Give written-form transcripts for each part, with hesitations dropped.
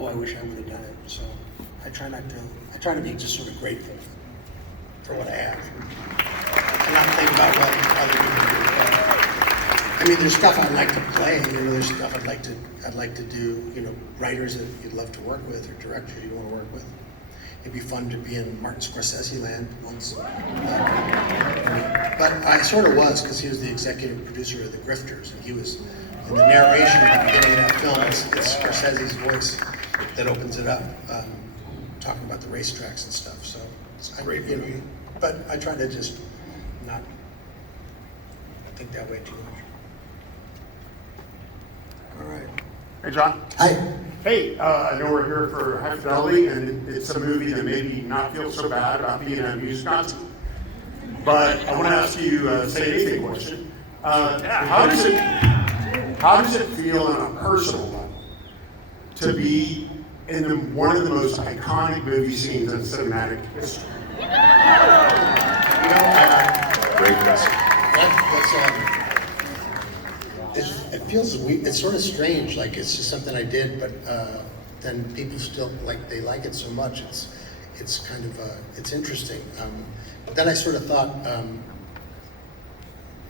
oh, I wish I would have done it. So I try to be just sort of grateful for what I have. And not think about what other people do. I mean, there's stuff I'd like to play, there's stuff I'd like to do, writers that you'd love to work with or directors you want to work with. It'd be fun to be in Martin Scorsese land once. But I sort of was, because he was the executive producer of The Grifters, and he was in the narration at the beginning of that film. It's Scorsese's voice that opens it up, talking about the racetracks and stuff. So it's great movie. But I try to just not think that way too much. All right. Hey, John. Hi. Hey, I know we're here for High Fidelity, and it's a movie that maybe not feel so bad about being a music Nazi. But I want to ask you a say anything question. How does it feel on a personal level to be in one of the most iconic movie scenes in cinematic history? Great question. It feels weird. It's sort of strange. Like it's just something I did, but then people still they like it so much. It's kind of it's interesting. But then I sort of thought,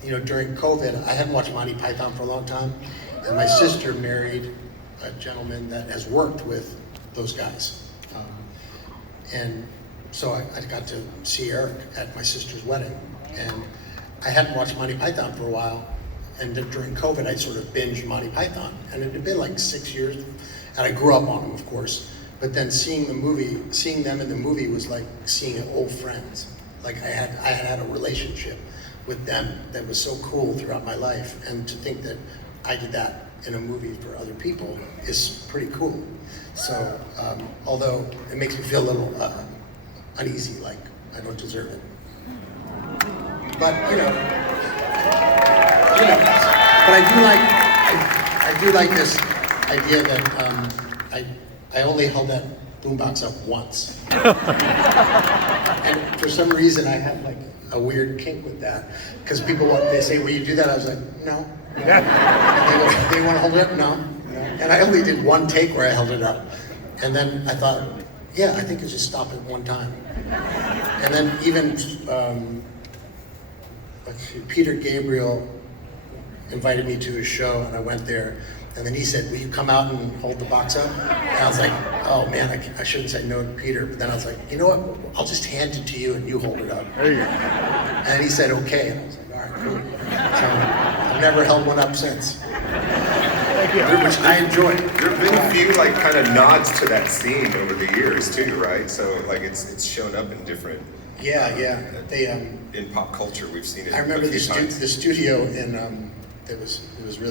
during COVID, I hadn't watched Monty Python for a long time, and my sister married a gentleman that has worked with those guys, and so I got to see Eric at my sister's wedding, and I hadn't watched Monty Python for a while. And during COVID, I sort of binged Monty Python, and it had been like 6 years, and I grew up on them, of course. But then seeing them in the movie was like seeing old friends. Like I had a relationship with them that was so cool throughout my life, and to think that I did that in a movie for other people is pretty cool. So although it makes me feel a little uneasy, like I don't deserve it. But but I do like this idea that I only held that boombox up once, and for some reason I have like a weird kink with that, because they say, "Will you do that?" I was like, "No." And they want to hold it up? No. And I only did one take where I held it up, and then I thought, yeah, I think I should stop it one time. And then even Peter Gabriel invited me to his show, and I went there, and then he said, "Will you come out and hold the box up?" And I was like, "Oh man, I shouldn't say no to Peter." But then I was like, "You know what? I'll just hand it to you, and you hold it up." There you go. And he said, "Okay." And I was like, "All right, cool." So I've never held one up since, which I enjoy. There have been a few kind of nods to that scene over the years too, right? So it's shown up in different. Yeah. They in pop culture, we've seen it. I remember a few times. the studio in it was really